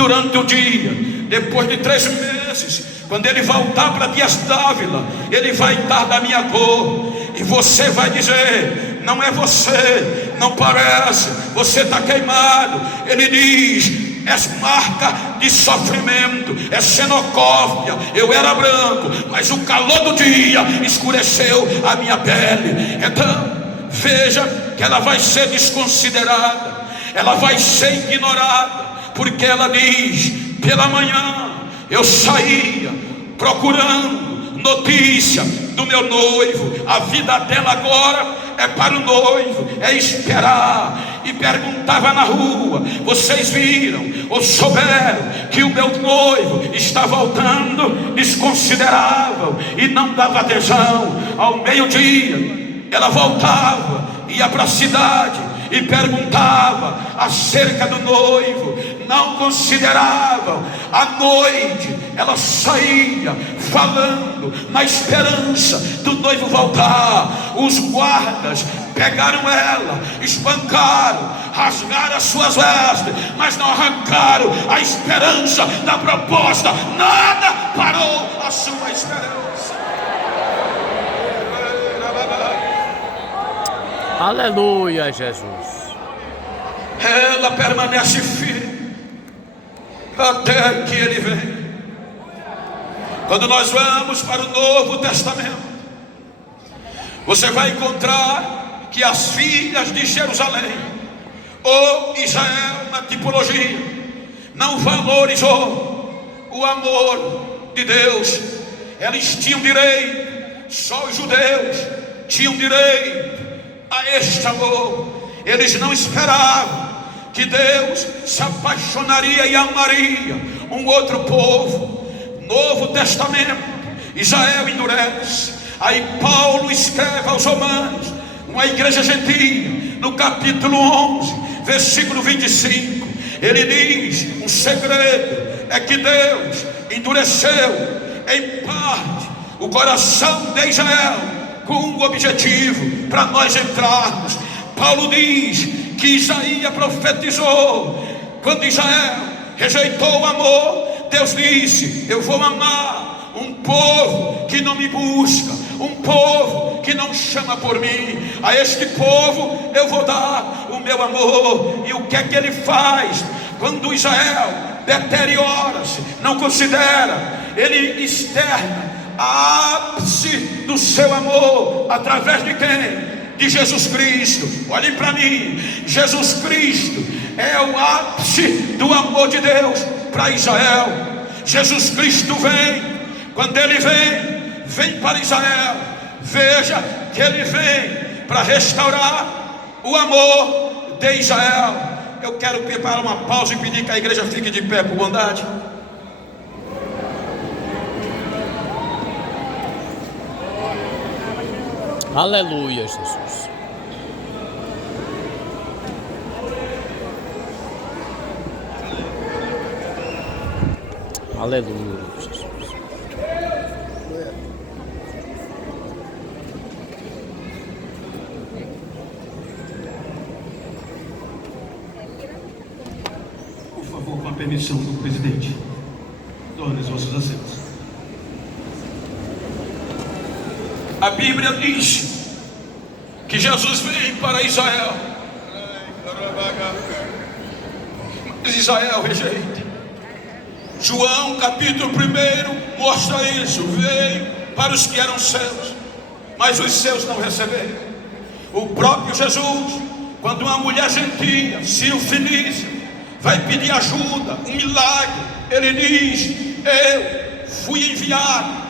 durante o dia. Depois de 3 meses, quando ele voltar para Dias d'Ávila, ele vai estar da minha cor, e você vai dizer: não é você, não parece, você está queimado. Ele diz: és marca de sofrimento, é xenocópia. Eu era branco, mas o calor do dia escureceu a minha pele. Então veja que ela vai ser desconsiderada, ela vai ser ignorada, porque ela diz: pela manhã eu saía procurando notícia do meu noivo. A vida dela agora é para o noivo, é esperar. E perguntava na rua: vocês viram ou souberam que o meu noivo está voltando? Desconsideravam e não dava atenção. Ao meio-dia ela voltava, ia para a cidade e perguntava acerca do noivo. Não consideravam. À noite ela saía falando na esperança do noivo voltar. Os guardas pegaram ela, espancaram, rasgaram as suas vestes, mas não arrancaram a esperança da proposta. Nada parou a sua esperança. Aleluia, Jesus. Ela permanece firme até que ele vem. Quando nós vamos para o Novo Testamento, você vai encontrar que as filhas de Jerusalém, ou Israel na tipologia, não valorizou o amor de Deus. Eles tinham direito, só os judeus tinham direito a este amor. Eles não esperavam que Deus se apaixonaria e amaria um outro povo. Novo Testamento, Israel endurece. Aí Paulo escreve aos Romanos, uma igreja gentia, no capítulo 11, versículo 25. Ele diz: um segredo é que Deus endureceu em parte o coração de Israel com um objetivo: para nós entrarmos. Paulo diz que Isaías profetizou: quando Israel rejeitou o amor, Deus disse: eu vou amar um povo que não me busca, um povo que não chama por mim. A este povo eu vou dar o meu amor. E o que é que ele faz? Quando Israel deteriora-se, não considera, ele externa ápice do seu amor através de quem? De Jesus Cristo. Olhem para mim, Jesus Cristo é o ápice do amor de Deus para Israel. Jesus Cristo vem. Quando ele vem para Israel, veja que ele vem para restaurar o amor de Israel. Eu quero preparar uma pausa e pedir que a igreja fique de pé, por bondade. Aleluia, Jesus. Aleluia, Jesus. Por favor, com a permissão do presidente, torne os vossos assentos. A Bíblia diz que Jesus vem para Israel, mas Israel rejeita. João capítulo 1 mostra isso. Veio para os que eram seus, mas os seus não receberam. O próprio Jesus, quando uma mulher gentia, Sírio-Fenícia, vai pedir ajuda, um milagre, ele diz: eu fui enviado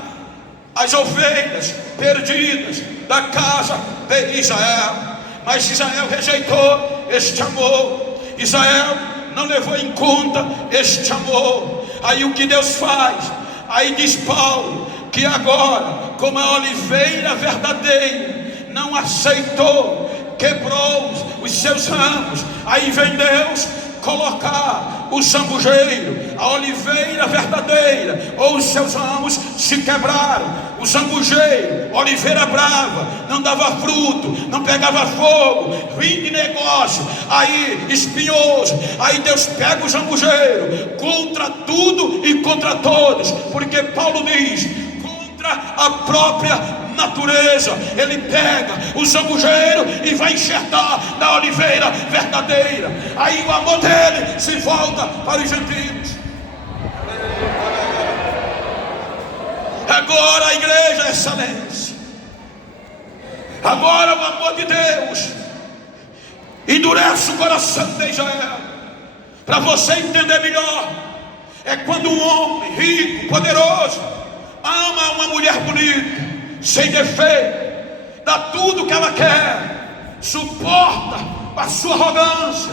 as ovelhas perdidas da casa de Israel. Mas Israel rejeitou este amor. Israel não levou em conta este amor. Aí o que Deus faz? Aí diz Paulo que agora, como a oliveira verdadeira não aceitou, quebrou os seus ramos, aí vem Deus colocar o zambujeiro, a oliveira verdadeira, ou os seus ramos se quebraram. O zambujeiro, oliveira brava, não dava fruto, não pegava fogo, ruim de negócio, aí espinhoso. Aí Deus pega o zambujeiro contra tudo e contra todos, porque Paulo diz, contra a própria natureza. Ele pega o zambujeiro e vai enxertar na oliveira verdadeira. Aí o amor dele se volta para os gentios. Agora a igreja é excelência. Agora o amor de Deus endurece o coração de Israel. Para você entender melhor, é quando um homem rico, poderoso, ama uma mulher bonita, sem defeito, dá tudo que ela quer, suporta a sua arrogância,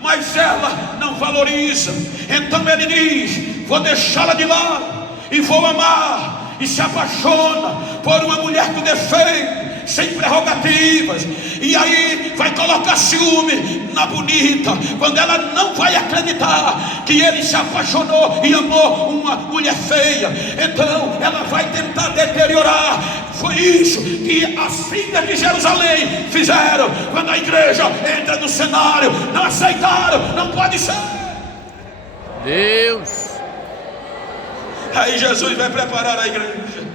mas ela não valoriza. Então ele diz, vou deixá-la de lado e vou amar. E se apaixona por uma mulher com defeito, sem prerrogativas, e aí vai colocar ciúme na bonita, quando ela não vai acreditar que ele se apaixonou e amou uma mulher feia. Então ela vai tentar deteriorar. Foi isso que as filhas de Jerusalém fizeram quando a igreja entra no cenário. Não aceitaram, não pode ser. Deus. Aí Jesus vai preparar a igreja.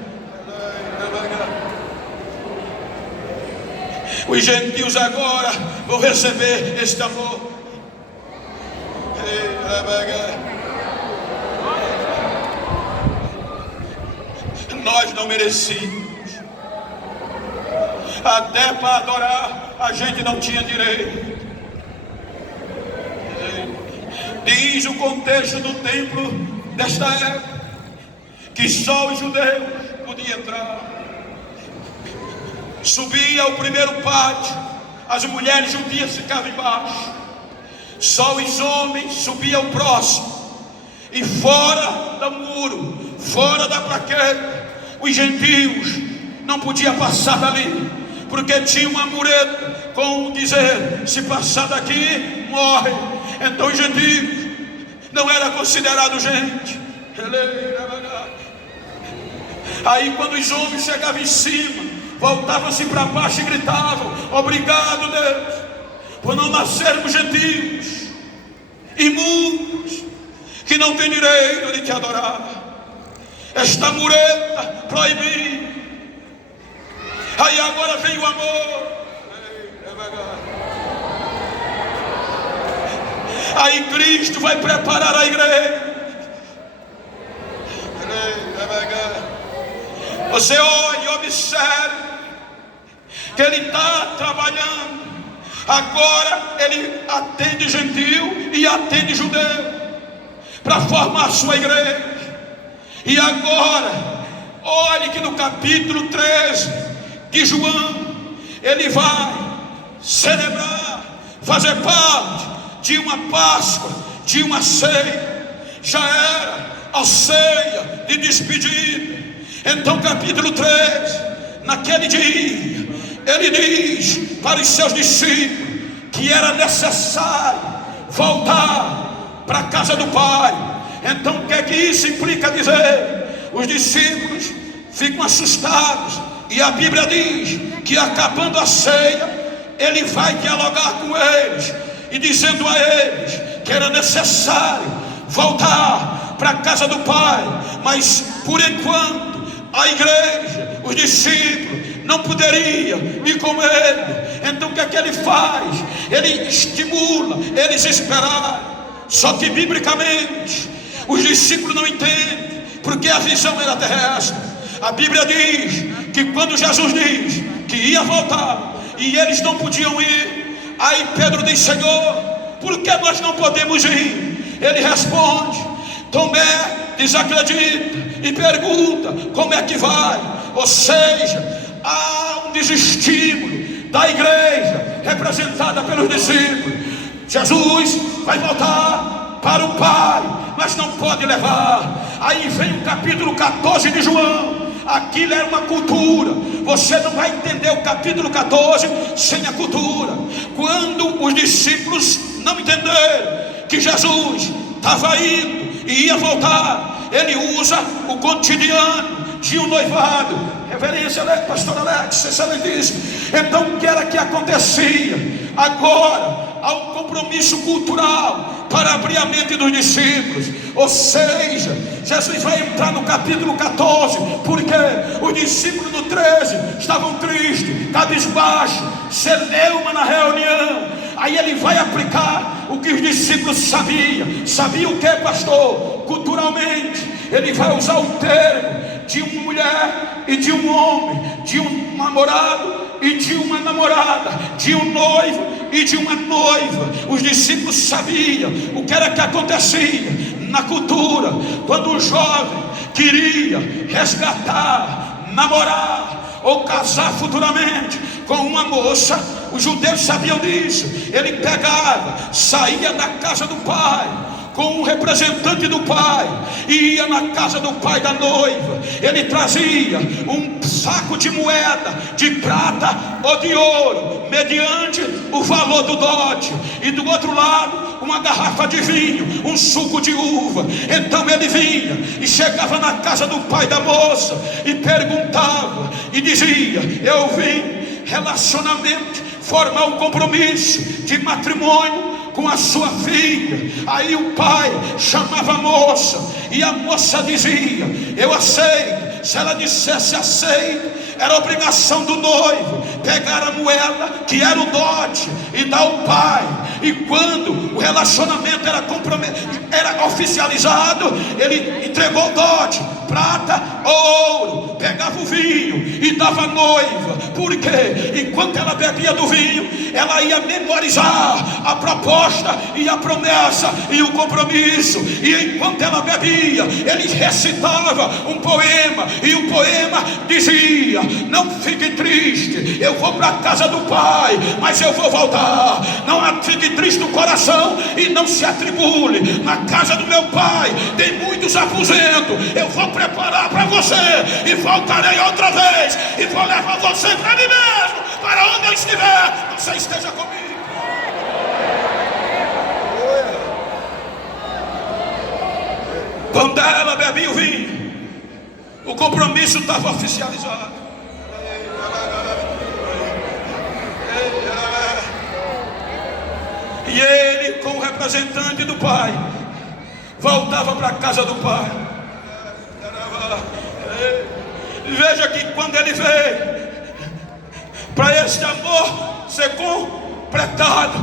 Os gentios agora vão receber este amor. Nós não merecíamos. Até para adorar a gente não tinha direito. Diz o contexto do templo desta época que só os judeus podiam entrar. Subia o primeiro pátio, as mulheres judias ficavam embaixo, só os homens subiam o próximo. E fora do muro, fora da plaqueta, os gentios não podiam passar dali, porque tinha uma mureta com dizer, se passar daqui, morre. Então os gentios não era considerado gente. Aí quando os homens chegavam em cima, voltavam-se para baixo e gritavam, obrigado Deus, por não nascermos gentios, imundos, que não tem direito de te adorar. Esta mureta proibida. Aí agora vem o amor. Aí Cristo vai preparar a igreja. Você olha e observe que ele está trabalhando. Agora ele atende gentio e atende judeu para formar sua igreja. E agora, olhe que no capítulo 13 de João, ele vai celebrar, fazer parte de uma Páscoa, de uma ceia. Já era a ceia de despedida. Então capítulo 13, naquele dia, ele diz para os seus discípulos que era necessário voltar para a casa do Pai. Então o que é que isso implica dizer? Os discípulos ficam assustados, e a Bíblia diz que acabando a ceia, ele vai dialogar com eles, e dizendo a eles que era necessário voltar para a casa do Pai, mas por enquanto a igreja, os discípulos não poderiam ir com ele. Então o que é que ele faz? Ele estimula eles a esperar. Só que biblicamente os discípulos não entendem, porque a visão era terrestre. A Bíblia diz que quando Jesus diz que ia voltar e eles não podiam ir, aí Pedro diz, Senhor, por que nós não podemos ir? Ele responde, Tomé desacredita e pergunta, como é que vai? Ou seja, há um desestímulo da igreja representada pelos discípulos. Jesus vai voltar para o Pai, mas não pode levar. Aí vem o capítulo 14 de João. Aquilo era uma cultura. Você não vai entender o capítulo 14 sem a cultura. Quando os discípulos não entenderam que Jesus estava indo e ia voltar, ele usa o cotidiano de um noivado. Reverência, pastor Alex, excelentíssimo. Então o que era que acontecia? Agora há um compromisso cultural para abrir a mente dos discípulos. Ou seja, Jesus vai entrar no capítulo 14, porque os discípulos no 13 estavam tristes, cabisbaixos, celeuma na reunião. Aí ele vai aplicar o que os discípulos sabiam. Sabia o que, pastor? Culturalmente, ele vai usar o termo de uma mulher e de um homem, de um namorado e de uma namorada, de um noivo e de uma noiva. Os discípulos sabiam o que era que acontecia na cultura quando o jovem queria resgatar, namorar ou casar futuramente com uma moça. Os judeus sabiam disso. Ele pegava, saía da casa do pai com um representante do pai, e ia na casa do pai da noiva. Ele trazia um saco de moeda de prata ou de ouro, mediante o valor do dote, e do outro lado uma garrafa de vinho, um suco de uva. Então ele vinha e chegava na casa do pai da moça e perguntava e dizia: eu vim relacionamento, formar um compromisso de matrimônio com a sua filha. Aí o pai chamava a moça e a moça dizia: eu aceito. Se ela dissesse aceito, era obrigação do noivo pegar a moeda que era o dote e dar ao pai. E quando o relacionamento era oficializado, ele entregou o dote, prata ou ouro, pegava o vinho e dava à noiva. Porque enquanto ela bebia do vinho, ela ia memorizar a proposta e a promessa e o compromisso. E enquanto ela bebia, ele recitava um poema, e o poema dizia: não fique triste, eu vou para a casa do pai, mas eu vou voltar. Não fique triste o coração e não se atribule. Na casa do meu pai tem muitos aposentos. Eu vou preparar para você e voltarei outra vez, e vou levar você para mim mesmo, para onde eu estiver, você esteja comigo. Quando ela bebia o vinho, o compromisso estava oficializado. E ele, com o representante do pai, voltava para a casa do pai. Veja que quando ele veio, para este amor ser completado,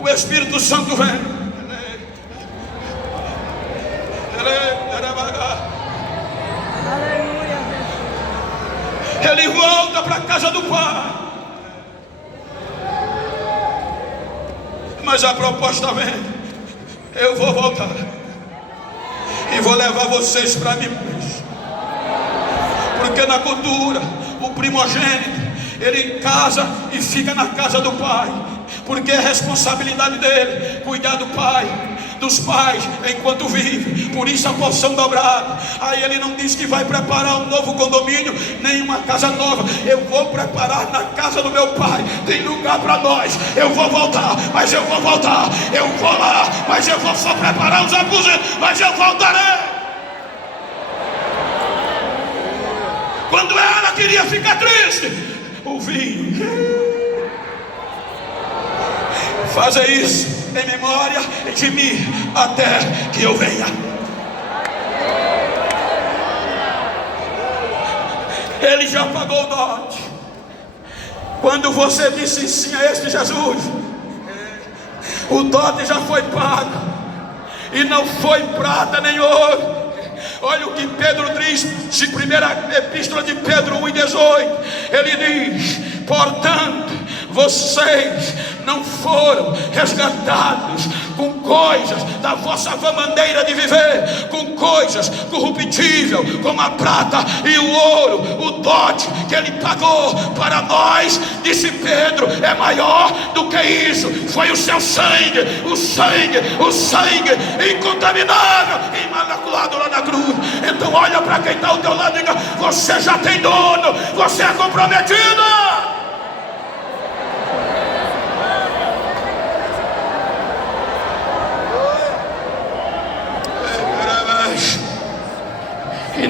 o Espírito Santo vem. Ele volta para a casa do pai. Mas a proposta vem: eu vou voltar e vou levar vocês para mim mesmo. Porque na cultura, o primogênito, ele casa e fica na casa do pai, porque é responsabilidade dele cuidar do pai, dos pais enquanto vive. Por isso a porção dobrada. Aí ele não diz que vai preparar um novo condomínio, nem uma casa nova. Eu vou preparar na casa do meu pai, tem lugar para nós. Eu vou voltar, mas eu vou voltar. Eu vou lá, mas eu vou só preparar os aposentos, mas eu voltarei. Quando ela queria ficar triste, o vinho: faça isso em memória de mim, até que eu venha. Ele já pagou o dote. Quando você disse sim a este Jesus, o dote já foi pago, e não foi prata nem ouro. Olha o que Pedro diz, de primeira epístola de Pedro 1:18. Ele diz: portanto, vocês não foram resgatados com coisas da vossa vã maneira de viver, com coisas corruptíveis, como a prata e o ouro. O dote que ele pagou para nós, disse Pedro, é maior do que isso. Foi o seu sangue, o sangue incontaminável, imaculado lá na cruz. Então olha para quem está ao teu lado e diga: você já tem dono, você é comprometido.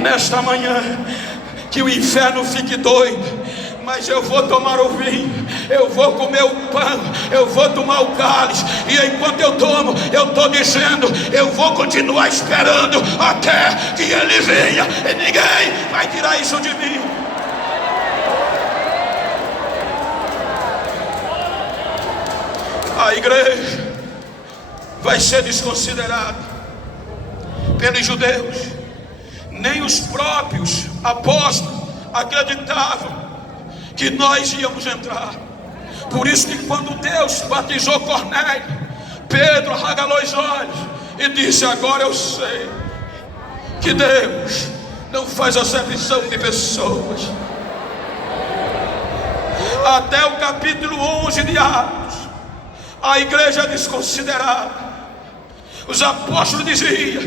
nesta manhã, que o inferno fique doido, mas eu vou tomar o vinho, eu vou comer o pão, eu vou tomar o cálice, e enquanto eu tomo, eu estou dizendo, eu vou continuar esperando até que ele venha, e ninguém vai tirar isso de mim. A igreja vai ser desconsiderada pelos judeus. Nem os próprios apóstolos acreditavam que nós íamos entrar. Por isso que quando Deus batizou Cornélio, Pedro arregalou os olhos e disse: agora eu sei que Deus não faz acepção de pessoas. Até o capítulo 11 de Atos, a igreja é desconsiderada. Os apóstolos diziam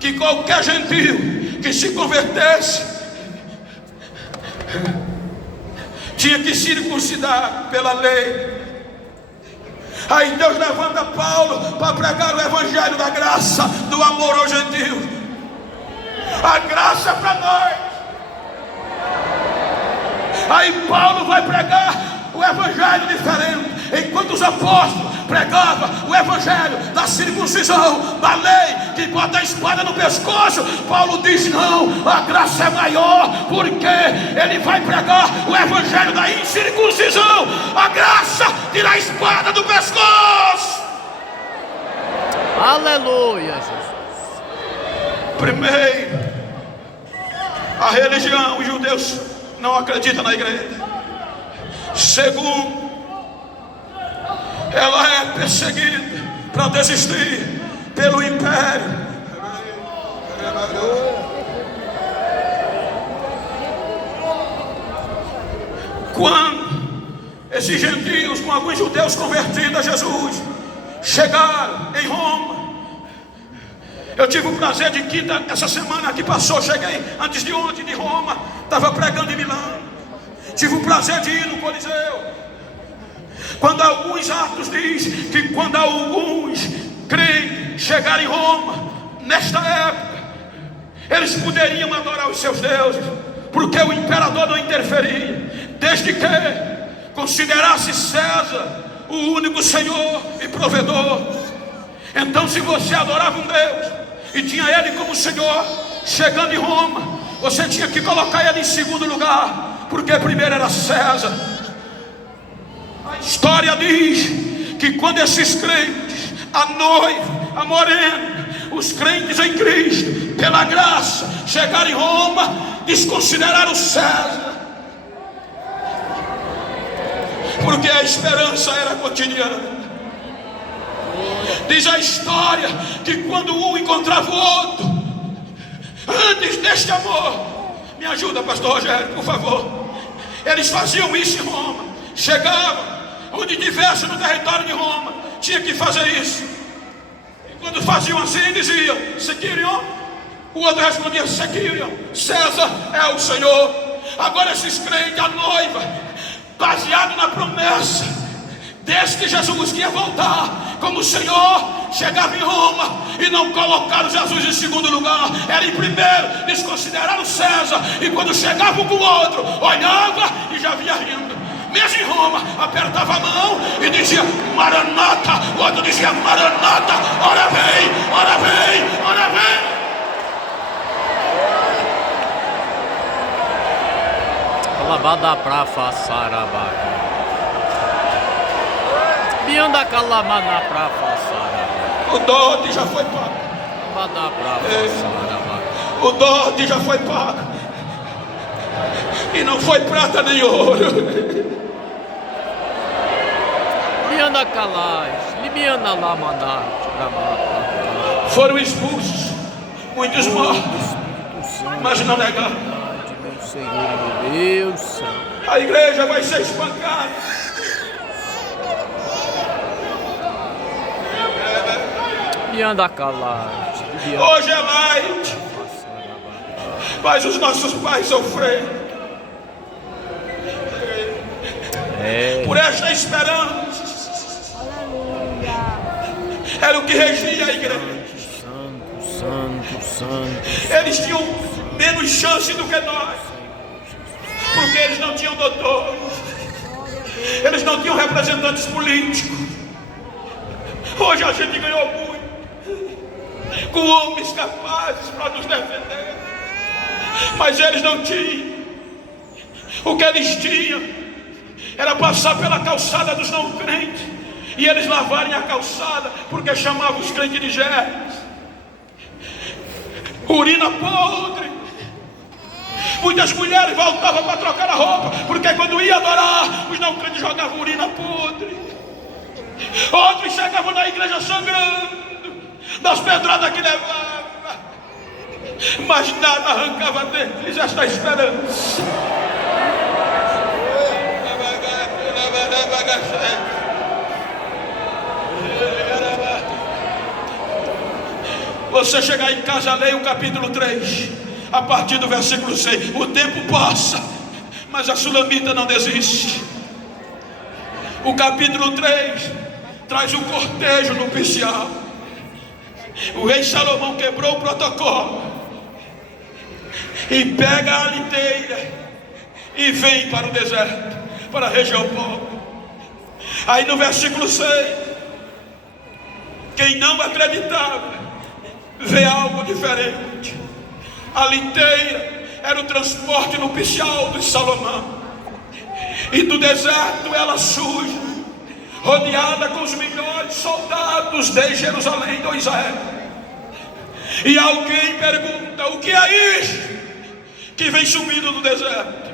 que qualquer gentil que se convertesse tinha que circuncidar pela lei. Aí Deus levanta Paulo para pregar o evangelho da graça, do amor ao gentil. A graça é para nós. Aí Paulo vai pregar o evangelho diferente, enquanto os apóstolos pregavam o evangelho da circuncisão, da lei, que bota a espada no pescoço. Paulo diz: não, a graça é maior, porque ele vai pregar o evangelho da incircuncisão. A graça tira a espada do pescoço. Aleluia, Jesus. Primeiro, a religião, os judeus não acreditam na igreja. Segundo, ela é perseguida para desistir pelo império. Quando esses gentios, com alguns judeus convertidos a Jesus, chegaram em Roma, eu tive o prazer de quinta, essa semana que passou, cheguei antes de ontem de Roma, estava pregando em Milão. Tive o prazer de ir no Coliseu. Quando alguns Atos diz que quando alguns crentes chegarem em Roma, nesta época, eles poderiam adorar os seus deuses, porque o imperador não interferia, desde que considerasse César o único Senhor e provedor. Então, se você adorava um Deus e tinha ele como Senhor, chegando em Roma, você tinha que colocar ele em segundo lugar, porque primeiro era César. A história diz que quando esses crentes, a noiva, a morena, os crentes em Cristo, pela graça, chegaram em Roma, desconsideraram César, porque a esperança era cotidiana. Diz a história que quando um encontrava o outro, antes deste amor, me ajuda, pastor Rogério, por favor, eles faziam isso em Roma. Chegavam onde tivesse no território de Roma, tinha que fazer isso. E quando faziam assim, diziam: Sequirion. O outro respondia: Sequirion, César é o Senhor. Agora esses crentes, a noiva, baseado na promessa deste Jesus que ia voltar como Senhor, chegava em Roma e não colocaram Jesus em segundo lugar, era em primeiro, desconsideraram César, e quando chegavam com o outro, olhava e já vinha rindo. Mesmo em Roma, apertava a mão e dizia: Maranata. O outro dizia: Maranata, ora vem, ora vem, ora vem. Alabada pra façarabá. Bianda calamana pra façarabá. O dote já foi pago. Alabada pra façarabá. O dote já foi pago. E não foi prata nem ouro. Bianda calais. Libianda lamana. Foram expulsos muitos mortos, mas não negaram. Meu Senhor, meu Deus santo. A igreja vai ser espancada. Bianda calais. Hoje é light, mas os nossos pais sofreram por esta esperança. Era o que regia a igreja. Santo, santo. santo. Eles tinham menos chance do que nós, porque eles não tinham doutor, eles não tinham representantes políticos. Hoje a gente ganhou muito, com homens capazes para nos defender, mas eles não tinham. O que eles tinham era passar pela calçada dos não crentes e eles lavarem a calçada, porque chamavam os crentes de germes, urina podre. Muitas mulheres voltavam para trocar a roupa, porque quando ia adorar, os não crentes jogavam urina podre. Outros chegavam na igreja sangrando das pedradas que levavam, mas nada arrancava deles esta esperança. Você chegar em casa, leia o capítulo 3, a partir do versículo 6. O tempo passa, mas a sulamita não desiste. O capítulo 3 traz um cortejo nupcial. O rei Salomão quebrou o protocolo e pega a liteira e vem para o deserto, para a região pobre. Aí no versículo 6, quem não acreditava vê algo diferente. A liteira era o transporte nupcial de Salomão, e do deserto ela surge, rodeada com os melhores soldados de Jerusalém, do Israel. E alguém pergunta: o que é isso que vem subindo do deserto?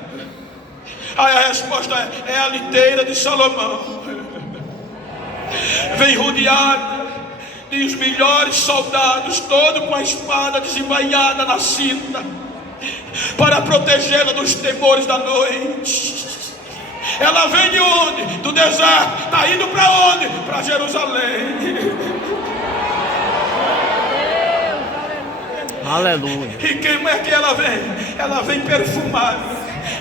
Aí a resposta é a liteira de Salomão. Vem rodeada de os melhores soldados, todo com a espada desembainhada na cinta, para protegê-la dos temores da noite. Ela vem de onde? Do deserto. Está indo para onde? Para Jerusalém. Aleluia. E quem é que ela vem? Ela vem perfumada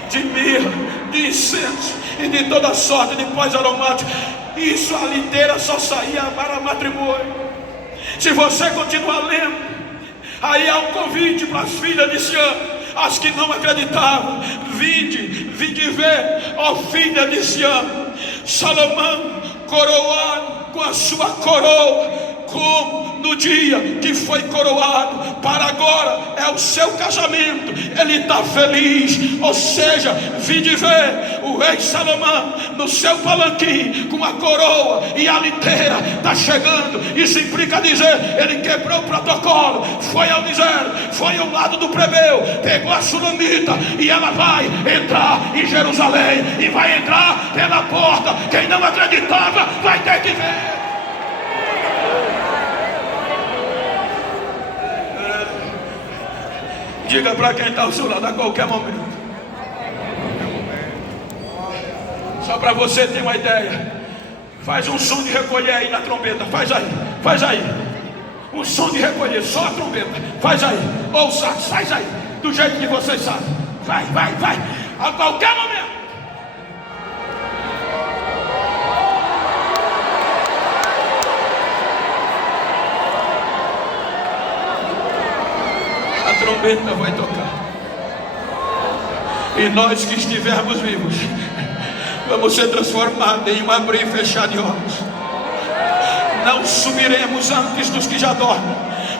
de mirra, de incenso e de toda sorte de pós aromático. Isso a liteira só saía para matrimônio. Se você continuar lendo, aí há um convite para as filhas de Sião, as que não acreditavam: vinde ver, ó filha de Sião, Salomão coroado com a sua coroa, como no dia que foi coroado. Para agora é o seu casamento, ele está feliz. Ou seja, vinde ver o rei Salomão no seu palanquim com a coroa e a liteira está chegando. Isso implica dizer, ele quebrou o protocolo, foi ao deserto, foi ao lado do plebeu, pegou a sulamita e ela vai entrar em Jerusalém, e vai entrar pela porta. Quem não acreditava vai ter que ver. Diga para quem está ao seu lado a qualquer momento. Só para você ter uma ideia, faz um som de recolher aí na trombeta. Faz aí. Um som de recolher, só a trombeta. Faz aí, ou o sax, faz aí, do jeito que vocês sabem. Vai. A qualquer momento. A trombeta vai tocar, e nós que estivermos vivos vamos ser transformados em um abrir e fechar de olhos. Não subiremos antes dos que já dormem,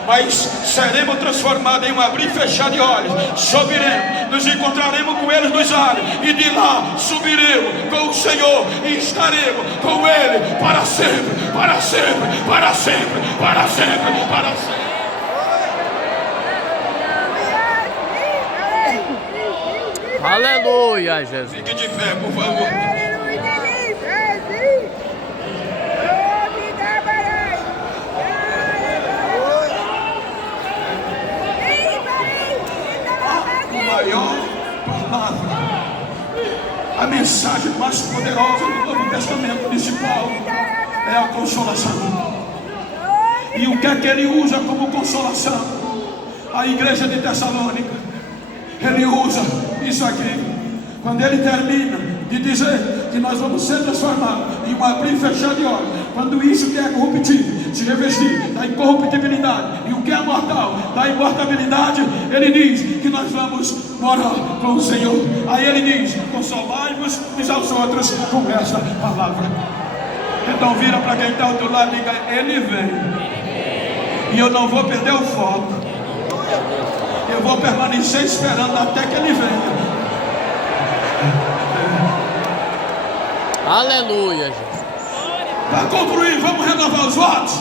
mas seremos transformados em um abrir e fechar de olhos. Subiremos, nos encontraremos com eles nos ares, e de lá subiremos com o Senhor e estaremos com Ele para sempre, para sempre, para sempre, para sempre, para sempre. Aleluia, Jesus. Fique de pé, por favor. A maior palavra, a mensagem mais poderosa do Novo Testamento, disse Paulo, é a consolação. E o que é que ele usa como consolação? A igreja de Tessalônica. Ele usa isso aqui, quando ele termina de dizer: que nós vamos ser transformados em um abrir e fechar de olhos. Quando isso que é corruptível se revestir da incorruptibilidade e o que é mortal da imortabilidade, ele diz que nós vamos morar com o Senhor. Aí ele diz: consolai-vos uns aos outros com esta palavra. Então vira para quem está ao outro lado e diga: ele vem. E eu não vou perder o foco. Eu vou permanecer esperando até que ele venha. Aleluia, Jesus. Para concluir, vamos renovar os votos.